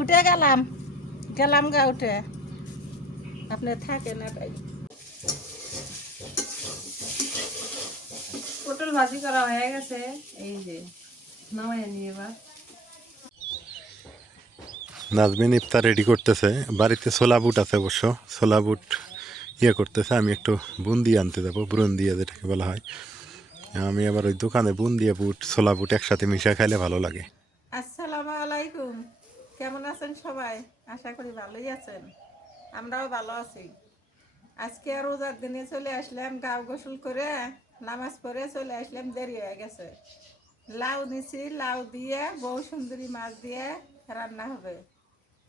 উঠে গেলাম। গেলাম গা উঠে। আপনি থাকে না তাই পটল ভাজি করা হয়ে গেছে। এই যে, নামাই নিয়ে এবার। নাজমিন ইফতার রেডি করতেছে। বাড়িতে ছোলা বুট আছে অবশ্য। ছোলা বুট ইয়ে করতেছে। আমি একটু বুন্দি আনতে যাব। বুরন্দিয়া যেটাকে বলা হয়। আমি আবার ওই দোকানে বুন্দিয়া বুট, ছোলা বুট একসাথে মিশা খাইলে ভালো লাগে। আছেন সবাই? আশা করি ভালোই আছেন। আমরাও ভালো আছি। আজকে আর রোজার দিনে চলে আসলাম গাও গোসল করে নামাজ পড়ে চলে আসলাম দেরি হয়ে গেছে। লাউ নিছি লাউ দিয়ে বউ সুন্দরী মাছ দিয়ে রান্না হবে।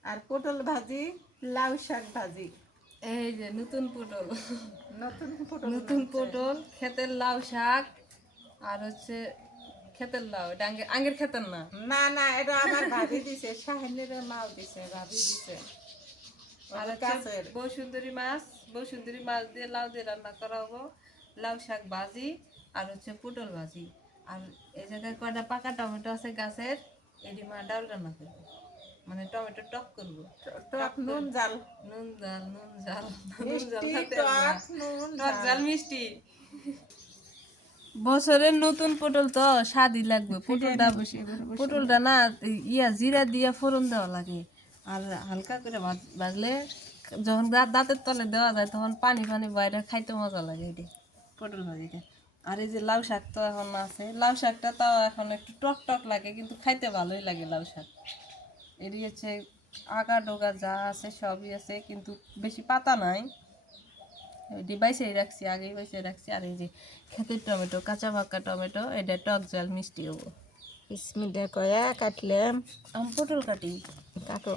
আর পটল ভাজি লাউ শাক ভাজি। এই যে নতুন পটল। নতুন পটল নতুন পটল ক্ষেতের লাউ শাক আর হচ্ছে ক্ষেতের লাউ এটা আঙ্গের ক্ষেতের না? না না এটা আমার ভাবি দিছে শাহিনীর মাও দিছে ভাবি দিছে। আর ওদের হচ্ছে কাছের। বসুন্দরী মাছ মাছ দিয়ে লাউ দিয়ে রান্না করা হব। লাউ শাক ভাজি আর হচ্ছে পটল ভাজি। আর এই জায়গায় কয়টা পাকা টমেটো আছে গাছের এটি মা ডাল রান্না করব। মানে টমেটো টক করব। টক নুন জাল। নুন জাল নুন জাল নুন জাল নুন জাল। মিষ্টি। বছরের নতুন পটল তো স্বাদই লাগবে। পটলটা পটলটা না ইয়া জিরা দিয়া ফোড়ন দেওয়া লাগে। আর হালকা করে ভাজ- ভাজলে যখন দাঁতের তলে দেওয়া যায় তখন পানি ফানি বাইরে খাইতে মজা লাগে এটি। পটল ভাজিটা আর এই যে লাউ শাক তো এখন আছে। লাউ শাকটা তাও এখন একটু টক টক লাগে কিন্তু খাইতে ভালোই লাগে লাউ শাক। এটি হচ্ছে আগা ডোগা যা আছে সবই আছে কিন্তু বেশি পাতা নাই। এটি বাইসেই রাখছি আগেই বাইসে রাখছি। আর এই যে খেতের টমেটো কাঁচা পাকা টমেটো এটা টক জাল মিষ্টি হব। বিসমিল্লাহ কয়া কাটলাম। আমি পটল কাটি। কাটো।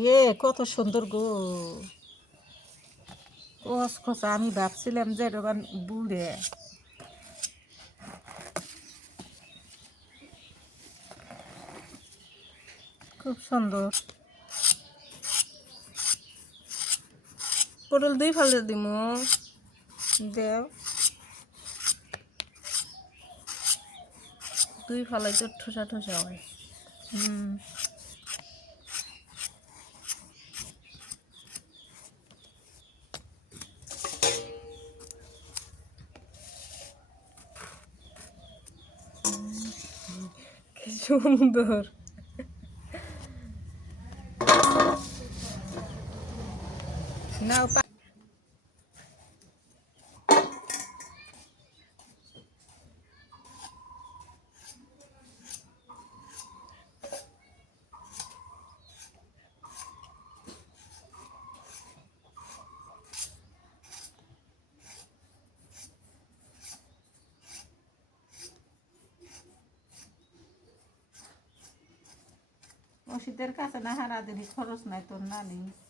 ইয়ে কত সুন্দর গো। কস খসা আমি ভাবছিলাম যে এরকম বুড়ে। খুব সুন্দর। পটল দুই ফালে দিমু। দেও। দুই ফালাই তো ঠোসা ঠোসা হয়। সুন্দর। নাও পা ওষুধের কাছে না হারা দিনই খরচ নাই তোর নানি খালি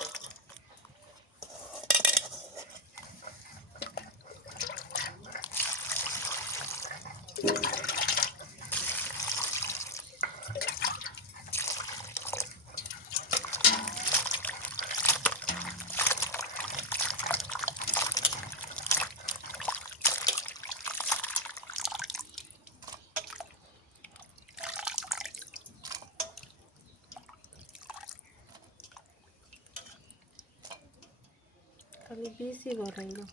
bici borrego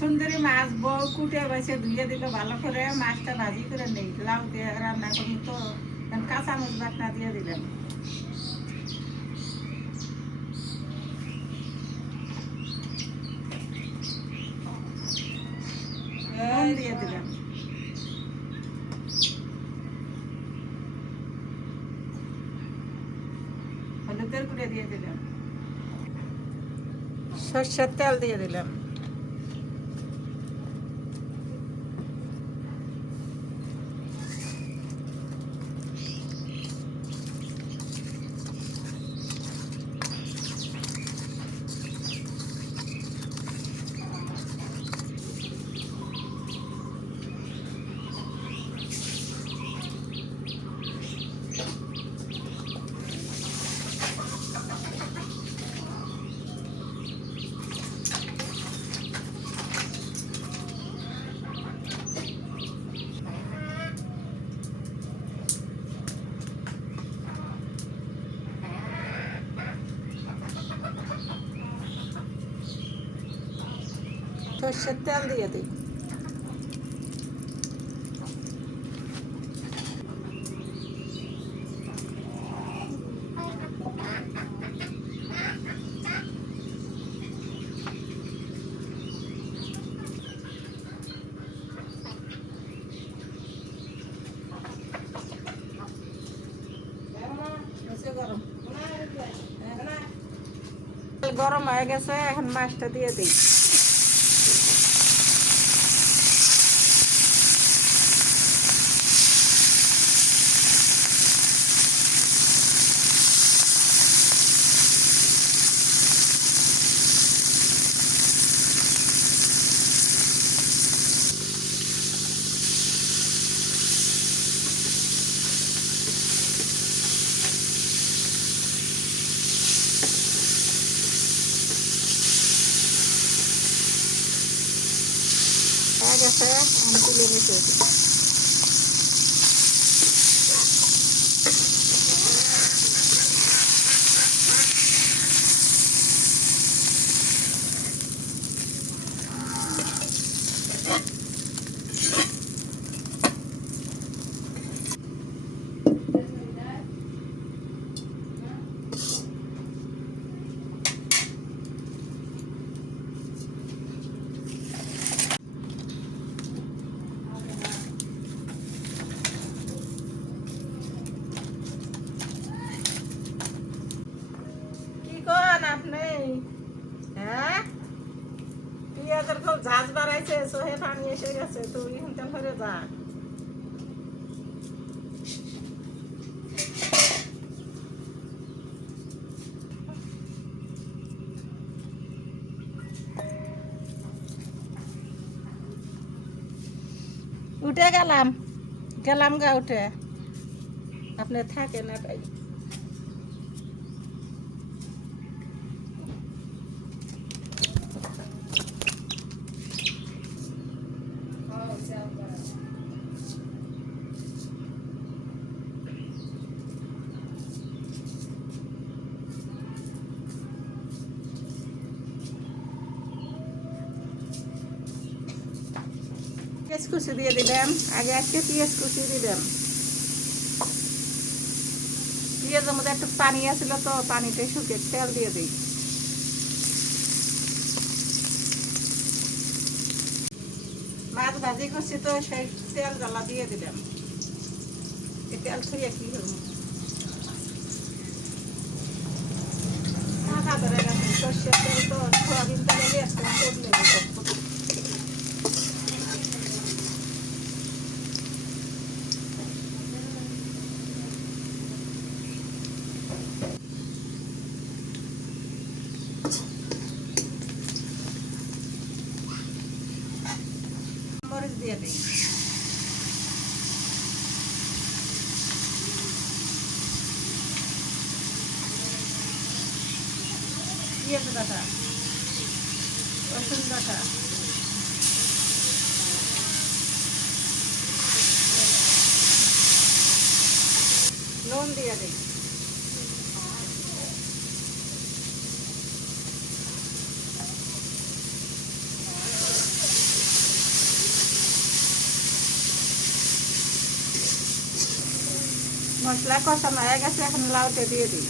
সুন্দরী মাছ বউ কুটে বাইছে ধুয়ে দিল ভালো করে, মাছটা ভাজি করে নেই। লাউ দিয়ে রান্না করুন তো কাঁচা মাছ বাটনা দিয়ে দিলাম নুন দিয়ে দিলাম। হলুদের গুঁড়ে দিয়ে দিলাম। সর্ষের তেল দিয়ে দিলাম। সর্ষের তেল দিয়ে দিই। গরম হয়ে গেছে এখন মাছটা দিয়ে দিই। হয়ে গেছে আমি তুলে নিতে কি কন আপনি হ্যাঁ পেঁয়াজের খুব ঝাঁজ যা উঠে গেলাম গেলাম গা উঠে আপনি থাকেন না তাই পেঁয়াজ কুচি দিয়ে দিলাম আগে আজকে পেঁয়াজ কুচি দিলাম পেঁয়াজের মধ্যে একটু পানি আছিল তো, পানিতে শুকে তেল দিয়ে দিই। মাছ ভাজি করছি তো, সেই তেল জ্বালা দিয়ে দিলাম। তেল ছুঁয়ে কি হল? সর্ষের তেল তো সোয়াবিন তেলে মরিচ দিয়ে দিই পেঁয়াজ বাটা রসুন বাটা নুন দিয়ে দিই মশলা কষানো হয়ে গেছে এখন লাউটা দিয়ে দিই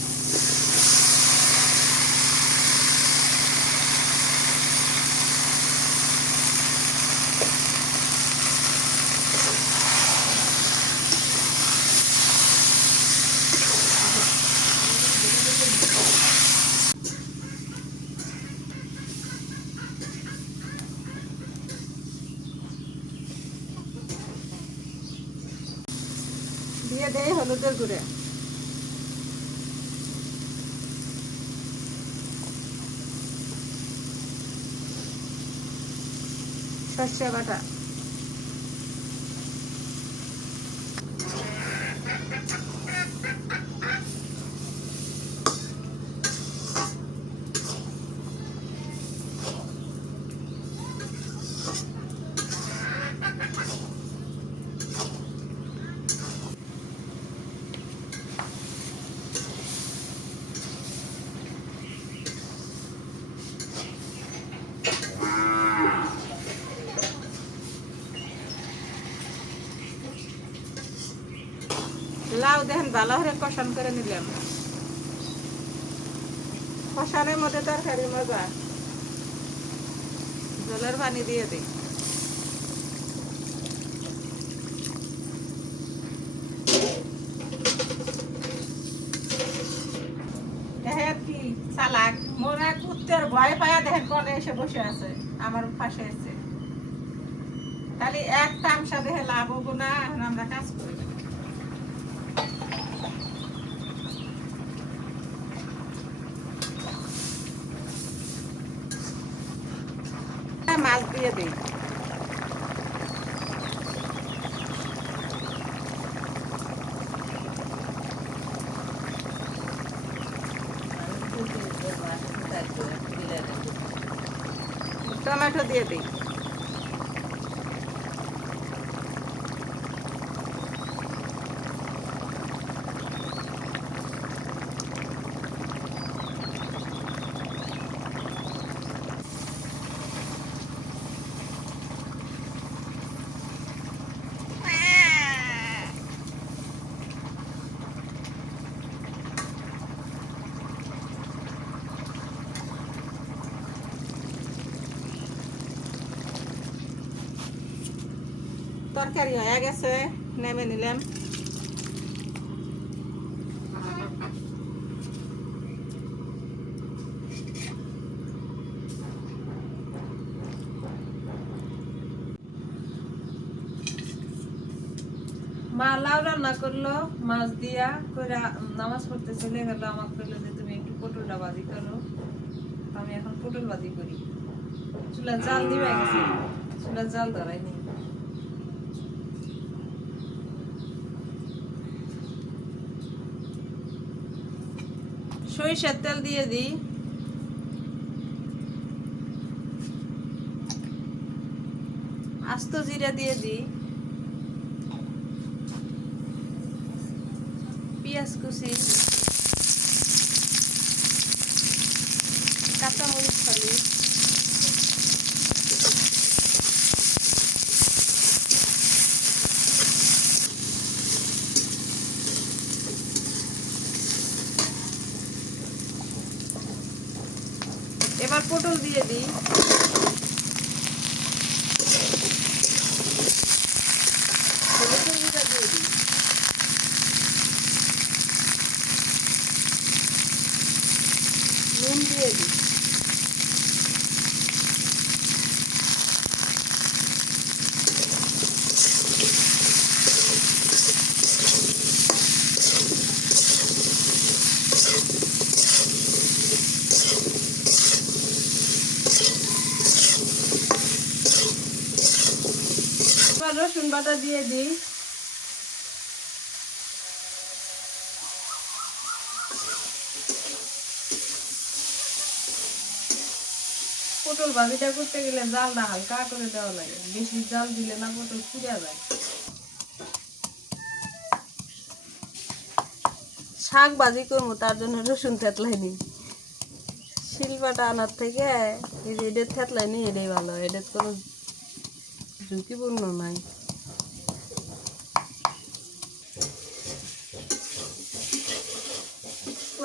দিয়ে দেই হলুদের গুঁড়ে সর্ষে বাটা লাউ দেখেন ভালো কষান করে নিলাম। কষানের মধ্যে তরকারি মজা। জলের পানি দিয়ে দিই। ভয় পায়া দেখেন কনে এসে বসে আছে, আমার পাশে এসে তাহলে এক তামসা দেখে লাভ হব না। আমরা কাজ করি মাছ দিয়ে দিই টমেটো দিয়ে দিই তরকারি হয়ে গেছে নেমে নিলাম মা লাউ রান্না করল মাছ দিয়া করে নামাজ পড়তে চলে গেল আমাকে বলল যে তুমি একটু পটলটা ভাজি করো আমি এখন পটল ভাজি করি চুলা জাল দিবে গেছে চুলা জাল ধরাইনি সরিষার তেল দিয়ে দিই। আস্ত জিরা দিয়ে দিই। পেঁয়াজ কুচি। কাঁচামরিচ ফালি এবার পটল দিয়ে দিই হলুদের গুঁড়া দিয়ে দিই নুন দিয়ে দিই এবার রসুন বাটা দিয়ে দিই। পটল ভাজিটা করতে গেলে জালটা হালকা করে দেওয়া লাগে। বেশি জাল দিলে না পটল ফুরিয়া যায়। শাক ভাজি করব, তার জন্য রসুন থেতলাইনি শিলপাটা আনার থেকে এই যে এটা থেতলাইনি এটাই ভালো। এটা কোনো ঝুঁকিপূর্ণ নাই।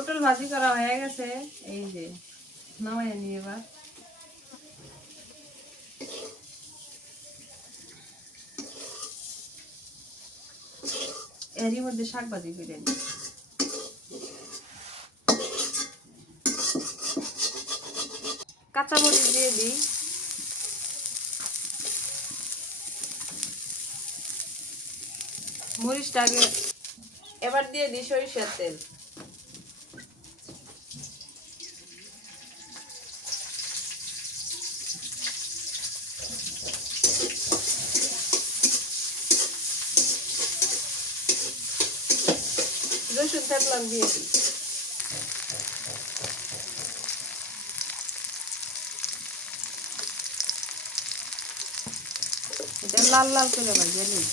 পটল ভাজি করা হয়ে গেছে। এই যে, নামাই নি এবার। এরই মধ্যে শাক ভাজি করে নিই কাঁচামরিচ দিয়ে দিই। মরিচটা আগে এবার দিয়ে দিই সরিষার তেল। রসুন দিয়ে দিই। এটা লাল লাল করে ভাজিয়ে নিই।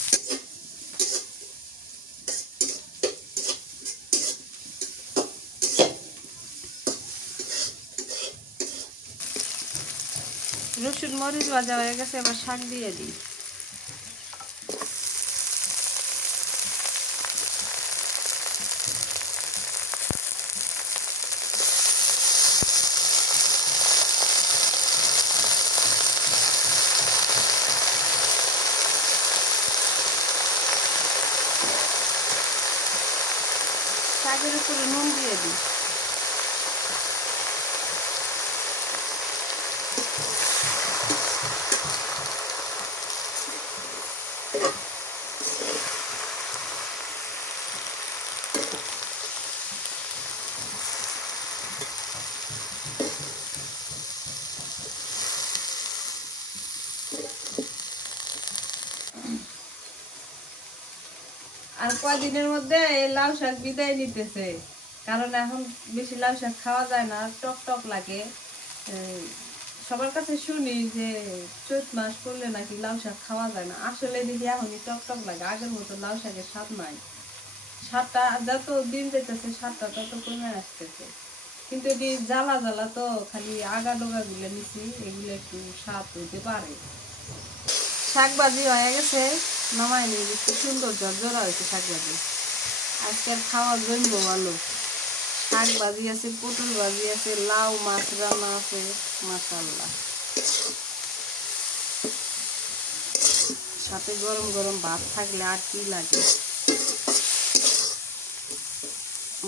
রসুন মরিচ ভাজা হয়ে গেছে, এবার শাক দিয়ে দিই শাকের উপরে নুন দিয়ে দিই আর কয়দিনের মধ্যে এই লাউ শাক বিদায় নিতেছে। কারণ এখন বেশি লাউ শাক খাওয়া যায় না, টক টক লাগে। সবার কাছে শুনি যে চৈত মাস করলে নাকি লাউ শাক খাওয়া যায় না। আসলে দেখি এখনই টক টক লাগে, আগের মতো লাউ শাকের স্বাদ নাই। স্বাদটা যত দিন যেতেছে স্বাদটা তত কমে আসতেছে। কিন্তু এটি জ্বালা জ্বালা তো খালি আগা ডোগা গুলো নিছি, এগুলো একটু স্বাদ হইতে পারে। শাক ভাজি হয়ে গেছে। নামাই নিয়ে গেছে, সুন্দর জর্জরা হয়েছে শাক ভাজি আজকের খাওয়া জমবো ভালো। শাক ভাজি আছে, পটল ভাজি আছে, লাউ মাছ, রান্না আছে মাশাল্লাহ সাথে গরম গরম ভাত থাকলে আর কি লাগে?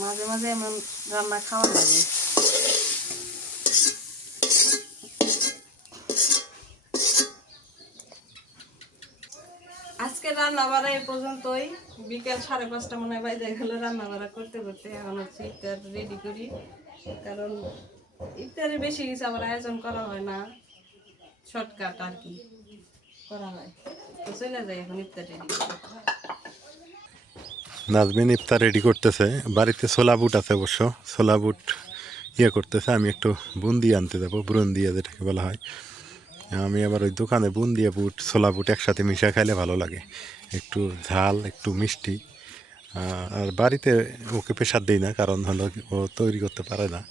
মাঝে মাঝে এমন রান্না খাওয়া লাগে আজকে রান্না বাড়া এই পর্যন্তই। বিকেল সাড়ে পাঁচটা মনে হয় বাইরে গেল রান্না বাড়া করতে করতে। এখন হচ্ছে ইফতার রেডি করি। কারণ ইফতারে বেশি কিছু আবার আয়োজন করা হয় না। শর্টকাট আর কি করা হয়। তো চলে যাই এখন ইফতার রেডি নাজমিন ইফতার রেডি করতেছে। বাড়িতে ছোলা বুট আছে অবশ্য। ছোলা বুট ইয়ে করতেছে। আমি একটু বুন্দি আনতে যাব বুরন্দিয়া যেটাকে বলা হয়। আমি আবার ওই দোকানে বুন্দিয়া বুট, ছোলা বুট একসাথে মিশা খাইলে ভালো লাগে। একটু ঝাল, একটু মিষ্টি। আর বাড়িতে ওকে প্রেশার দিই না, কারণ হলো ও তৈরি করতে পারে না।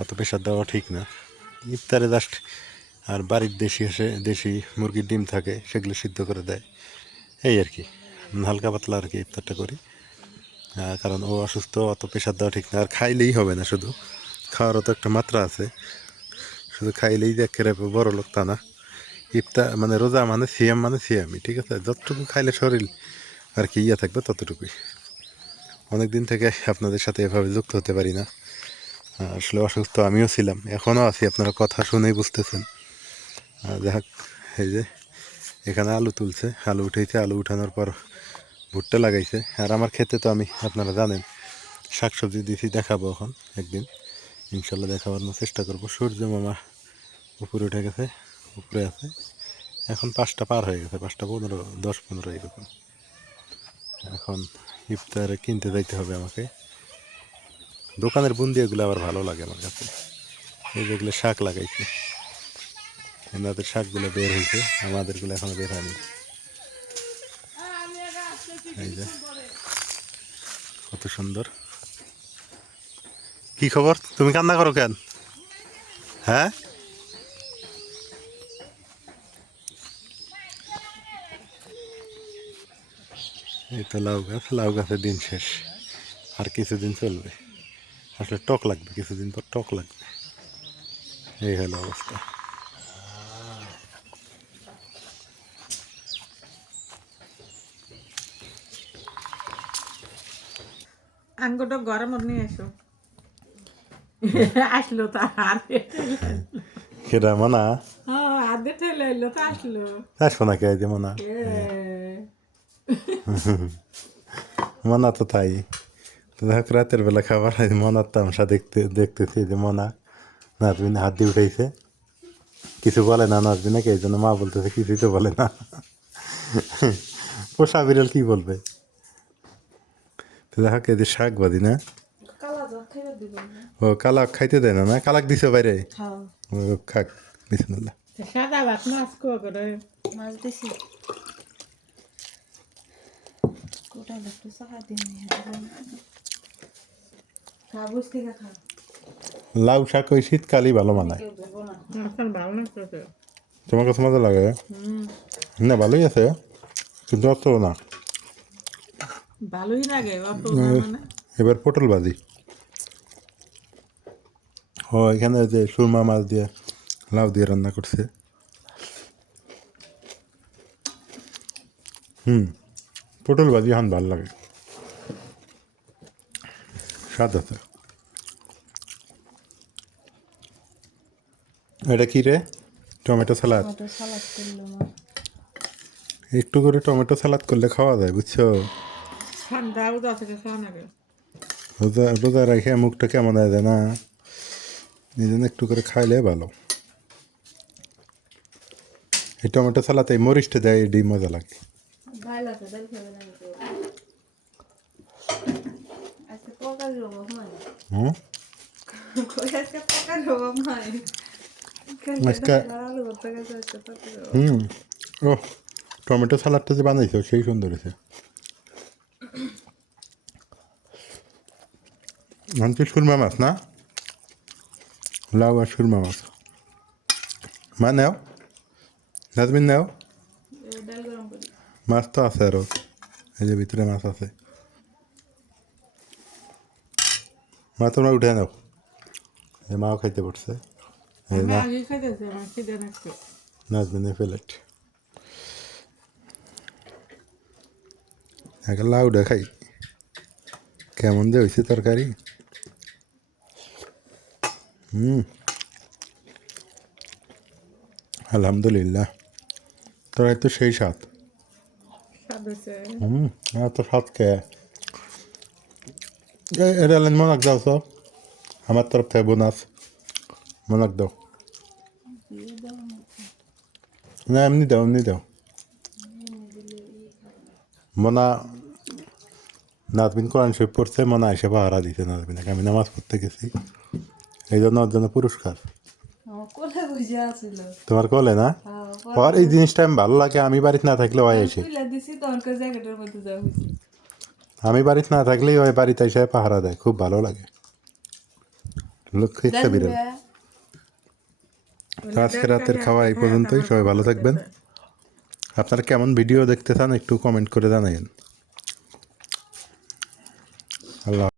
অত প্রেশার দেওয়া ঠিক না। ইফতারে জাস্ট আর বাড়ির দেশি এসে, দেশি মুরগির ডিম থাকে, সেগুলো সিদ্ধ করে দেয়। এই আর কি। হালকা পাতলা আর কি ইফতারটা করি। কারণ ও অসুস্থ, অত প্রেশার দেওয়া ঠিক না। আর খাইলেই হবে না শুধু। খাওয়ারও তো একটা মাত্রা আছে। শুধু খাইলেই যে একেবারে বড় লোক তা না। ইফতার মানে রোজা মানে সিয়াম মানে সিয়ামই, ঠিক আছে? যতটুকু খাইলে শরীর আর কি ইয়ে থাকবে ততটুকুই। অনেক দিন থেকে আপনাদের সাথে এভাবে যুক্ত হতে পারি না। আসলে অসুস্থ আমিও ছিলাম এখনও আছি, আপনারা কথা শুনেই বুঝতেছেন। যাই এই যে এখানে আলু তুলছে, আলু উঠেছে, আলু উঠানোর পর ভুট্টা লাগাইছে। আর আমার ক্ষেতে তো আমি, আপনারা জানেন, শাকসবজি দিয়েছি দেখাবো এখন একদিন। ইনশাল্লাহ দেখাবার চেষ্টা করব। সূর্য মামা উপরে উঠে গেছে, উপরে আছে। এখন পাঁচটা পার হয়ে গেছে, পাঁচটা পনেরো, দশ পনেরো এরকম এখন ইফতার কিনতে যাইতে হবে আমাকে। দোকানের বুন্দিয়াগুলো আবার ভালো লাগে আমার কাছে। এই যেগুলো শাক লাগাইছে। এনাদের শাকগুলো বের হয়েছে আমাদেরগুলো এখনও বের হয়নি। এই যে, কত সুন্দর। কি খবর? তুমি কান্না করো কেন? হ্যাঁ? এই তো লাউ গাছ লাউ গাছের দিন শেষ। আর কিছুদিন চলবে। আসলে টক লাগবে কিছুদিন পর টক লাগবে। এই হলো অবস্থা। আঙ্গুটা গরম নিয়ে এসো। আসলো তো আর। সেটা মনা? হ্যাঁ আদে ঠেলে এলো তো আসলো। আসব না কে যে মনা? এ, মনা তো তাই। তো দেখ রাতের বেলা খাবার হয় মনার তামসা দেখতে দেখতেছি যে মনা নাজবিন হাত দিয়ে উঠাইছে। কিছু বলে না নাজবিনাকে এই জন্য মা বলতেছে কিছুই তো বলে না। পোষা বিড়াল কি বলবে? তো দেখো কে যে শাক বাদি না? ও কালাক খাইতে দেয় না না? কালাক দিছে বাইরে? ও খাক বিসমিল্লাহ। তো সাদা ভাত মাছ করে। মাছ দিছি। কোটা একটু সাহা দিন খা থেকে খা লাউ শাক ওই শীতকালই ভালো মানায়। তোমার কাছে মজা লাগে? না ভালোই আছে কিন্তু অত না। ভালোই লাগে মানে। এবার পটল ভাজি। ও এখানে যে সুরমা মাছ দিয়ে লাউ দিয়ে রান্না করছে। হুম। পটল ভাজি এখন ভালো লাগে। স্বাদ আছে। এটা কি রে? Tomato salad? একটু করে টমেটো স্যালাদ করলে খাওয়া যায় বুঝছ? রোজা রোজা রেখে মুখটা কেমন যায় না এই জন্য একটু করে খাইলে ভালো। এই টমেটো সালাতে মরিচটা দেয় এটি মজা লাগে। হুম ও টমেটো সালাদটা যে বানাইছো সেই সুন্দর হয়েছে আনছি সুরমা মাছ না লাউ আর সুরমা মাছ মা নেও নাজমিন নেও মাছ তো আছে আরও এই যে ভিতরে মাছ আছে মা তোমরা উঠে নাও এই মাও খাইতে পড়ছে এই আমি না আগে খাইতেছি আমার খিদে লাগছে নাজমিনের প্লেট আগে লাউডা খাই কেমন যে হয়েছে তরকারি হুম আলহামদুলিল্লাহ তরকারি তো সেই স্বাদ হুম এত স্বাদ কে এটা লেন মনাক দাও সব আমার তরফ থেকে বোনাস মনাক দাও না এমনি দাও এমনি দাও মনা নাজবিন কোরআন শরীফ পড়ছে মনা এসে পাহারা দিতে নাজবিনাকে আমি নামাজ পড়তে গেছি এই জন্য ওর জন্য পুরস্কার তোমার কলে না হ্যাঁ আর এই জিনিসটা আমি ভালো লাগে আমি বাড়িতে না থাকলে ওই হয়েছে আমি বাড়িতে না থাকলেই ওই বাড়িতে এসে পাহারা দেয় খুব ভালো লাগে। লক্ষ্য একটা বিড়াল তো আজকে রাতের খাওয়া এই পর্যন্তই সবাই ভালো থাকবেন। আপনারা কেমন ভিডিও দেখতে চান একটু কমেন্ট করে জানাইন। আল্লাহ